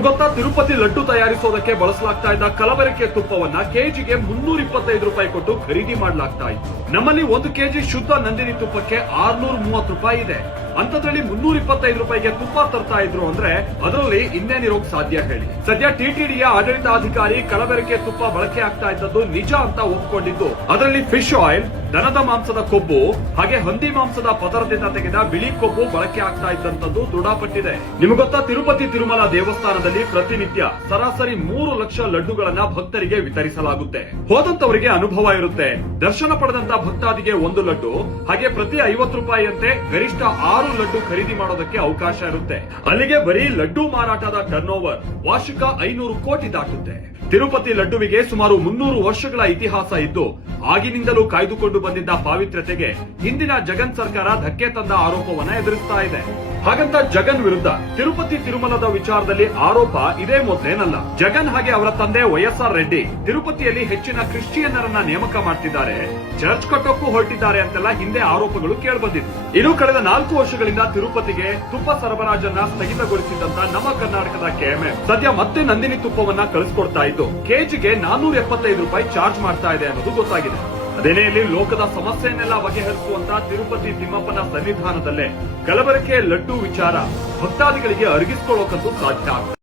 ನಿಮಗೊತ್ತಾ ತಿರುಪತಿ ಲಡ್ಡು ತಯಾರಿಸೋದಕ್ಕೆ ಬಳಸಲಾಗ್ತಾ ಇದ್ದ ಕಲಬೆರಕೆ ತುಪ್ಪವನ್ನ ಕೆಜಿಗೆ 325 ರೂಪಾಯಿ ಕೊಟ್ಟು ಖರೀದಿ ಮಾಡಲಾಗ್ತಾ ಇತ್ತು. ನಮ್ಮಲ್ಲಿ 1 ಕೆಜಿ ಶುದ್ಧ ನಂದಿನಿ ತುಪ್ಪಕ್ಕೆ 630 ರೂಪಾಯಿ ಇದೆ. ಅಂತದ್ರಲ್ಲಿ 325 ರೂಪಾಯಿಗೆ ತುಪ್ಪ ತರ್ತಾ ಇದ್ರು ಅಂದ್ರೆ ಅದರಲ್ಲಿ ಇನ್ನೇನಿರೋಕ್ ಸಾಧ್ಯ ಹೇಳಿ. ಸದ್ಯ ಟಿಟಿಡಿಯ ಆಡಳಿತಾಧಿಕಾರಿ ಕಲಬೆರಕೆ ತುಪ್ಪ ಬಳಕೆ ಆಗ್ತಾ ಇದ್ದದ್ದು ನಿಜ ಅಂತ ಒಪ್ಕೊಂಡಿದ್ದು, ಅದರಲ್ಲಿ ಫಿಶ್ ಆಯಿಲ್, ದನದ ಮಾಂಸದ ಕೊಬ್ಬು ಹಾಗೆ ಹಂದಿ ಮಾಂಸದ ಪದರದಿಂದ ತೆಗೆದ ಬಿಳಿ ಕೊಬ್ಬು ಬಳಕೆ ಆಗ್ತಾ ಇದ್ದಂತದ್ದು ದೃಢಪಟ್ಟಿದೆ. ನಿಮಗೊತ್ತಾ ತಿರುಪತಿ ತಿರುಮಲ ದೇವಸ್ಥಾನದಲ್ಲಿ ಪ್ರತಿನಿತ್ಯ ಸರಾಸರಿ 3 ಲಕ್ಷ ಲಡ್ಡುಗಳನ್ನ ಭಕ್ತರಿಗೆ ವಿತರಿಸಲಾಗುತ್ತೆ. ಹೋದಂತವರಿಗೆ ಅನುಭವ ಇರುತ್ತೆ. ದರ್ಶನ ಪಡೆದಂತ ಭಕ್ತಾದಿಗೆ 1 ಲಡ್ಡು ಹಾಗೆ ಪ್ರತಿ 50 ರೂಪಾಯಿಯಂತೆ ಗರಿಷ್ಠ 6 ಲಡ್ಡು ಖರೀದಿ ಮಾಡೋದಕ್ಕೆ ಅವಕಾಶ ಇರುತ್ತೆ. ಅಲ್ಲಿಗೆ ಬರೀ ಲಡ್ಡು ಮಾರಾಟದ ಟರ್ನ್ ಓವರ್ ವಾರ್ಷಿಕ 500 ಕೋಟಿ ದಾಟುತ್ತೆ. ತಿರುಪತಿ ಲಡ್ಡುವಿಗೆ ಸುಮಾರು 300 ವರ್ಷಗಳ ಇತಿಹಾಸ ಇದ್ದು, ಆಗಿನಿಂದಲೂ ಕಾಯ್ದುಕೊಂಡು ಬಂದಿದ್ದ ಪಾವಿತ್ರ್ಯತೆಗೆ ಹಿಂದಿನ ಜಗನ್ ಸರ್ಕಾರ ಧಕ್ಕೆ ತಂದ ಆರೋಪವನ್ನ ಎದುರಿಸ್ತಾ ಇದೆ. ಹಾಗಂತ ಜಗನ್ ವಿರುದ್ಧ ತಿರುಪತಿ ತಿರುಮಲದ ವಿಚಾರದಲ್ಲಿ ಆರೋಪ ಇದೇ ಮೊದಲೇನಲ್ಲ. ಜಗನ್ ಹಾಗೆ ಅವರ ತಂದೆ ವೈಎಸ್ಆರ್ ರೆಡ್ಡಿ ತಿರುಪತಿಯಲ್ಲಿ ಹೆಚ್ಚಿನ ಕ್ರಿಶ್ಚಿಯನ್ನರನ್ನ ನೇಮಕ ಮಾಡ್ತಿದ್ದಾರೆ, ಚರ್ಚ್ ಕಟ್ಟೋಕ್ಕೂ ಹೊರಟಿದ್ದಾರೆ ಅಂತೆಲ್ಲ ಹಿಂದೆ ಆರೋಪಗಳು ಕೇಳಿಬಂದಿತ್ತು. ಇನ್ನು ಕಳೆದ 4 ವರ್ಷಗಳಿಂದ ತಿರುಪತಿಗೆ ತುಪ್ಪ ಸರಬರಾಜನ್ನ ಸ್ಥಗಿತಗೊಳಿಸಿದಂತ ನಮ್ಮ ಕರ್ನಾಟಕದ ಕೆಎಂಎಫ್ ಸದ್ಯ ಮತ್ತೆ ನಂದಿನಿ ತುಪ್ಪವನ್ನ ಕಳಿಸ್ಕೊಡ್ತಾ ಇದ್ದು ಕೆಜಿಗೆ 475 ರೂಪಾಯಿ ಚಾರ್ಜ್ ಮಾಡ್ತಾ ಇದೆ ಅನ್ನೋದು ಗೊತ್ತಾಗಿದೆ. ಅದೇನೇ ಇಲ್ಲಿ ಲೋಕದ ಸಮಸ್ಯೆಯನ್ನೆಲ್ಲ ಬಗೆಹರಿಸುವಂತ ತಿರುಪತಿ ತಿಮ್ಮಪ್ಪನ ಸನ್ನಿಧಾನದಲ್ಲೇ ಕಲಬೆರಕೆ ಲಡ್ಡು ವಿಚಾರ ಭಕ್ತಾದಿಗಳಿಗೆ ಅರಗಿಸಿಕೊಳ್ಳೋಕಂತೂ ಸಾಧ್ಯ ಆಗ್ತದೆ.